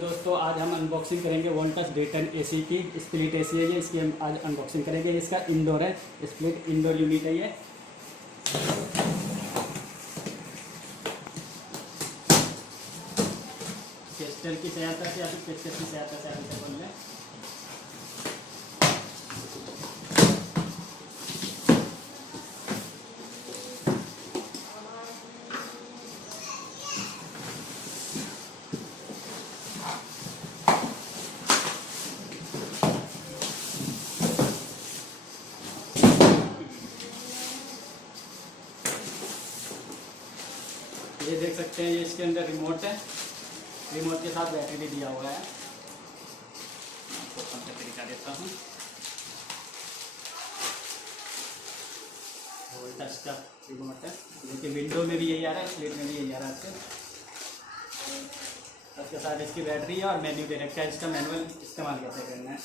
दोस्तों आज हम अनबॉक्सिंग करेंगे वोल्टास D10 AC की स्प्लिट AC है ये, इसकी हम आज अनबॉक्सिंग करेंगे। इसका इंडोर है, स्प्लिट इंडोर यूनिट है ये। टेस्टर की सहायता से या फिर टेस्टर की सहायता से आप इसे खोल लें। ये देख सकते हैं, ये इसके अंदर रिमोट है, रिमोट के साथ बैटरी भी दिया हुआ है। आपको कौन सा तरीका देता हूँ। वोल्टास का रिमोट है, देखिए विंडो में भी यही आ रहा है, स्प्लिट में भी यही आ रहा है। उसके साथ इसकी बैटरी है और मेन्यू दे रखा है, इसका मैनुअल इस्तेमाल कैसे करना है।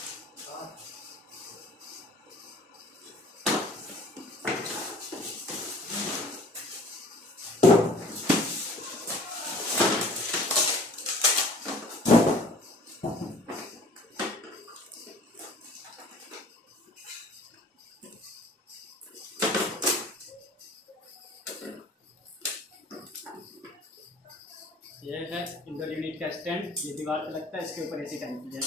ये है इंडोर यूनिट का स्टैंड, ये दीवार पे लगता है, इसके ऊपर एसी टंकी है।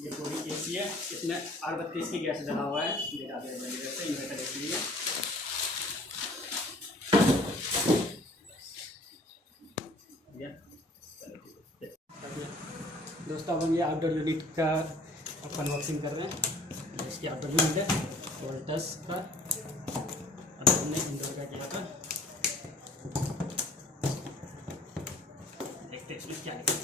ये पूरी एसी है, इसमें 38 की गैस डला हुआ है, दिखा दिया जाएगा। इन्वर्टर एसी है। दोस्तों अब हम ये आउटडोर यूनिट का अनबॉक्सिंग कर रहे हैं। इसकी आउटडोर यूनिट है वोल्टास का, और हमने इंडोर का किया था। देखते हैं इसमें क्या लिखा है।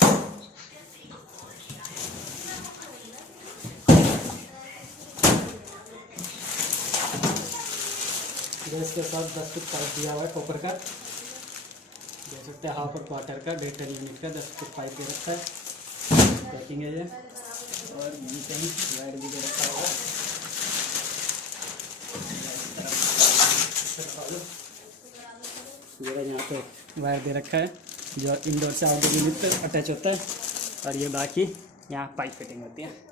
गैस के साथ 10 फुट पाइप दिया हुआ है कॉपर का, देख सकते हैं। हाफ और क्वार्टर का D10 यूनिट का 10 फुट पाइप दे रखा है, पैकिंग है ये। और यहीं कहीं वायर भी दे रखा होगा। ये यहाँ पे वायर दे रखा है जो इंडोर से आउटडोर यूनिट पर अटैच होता है, और ये बाकी यहाँ पाइप फिटिंग होती है।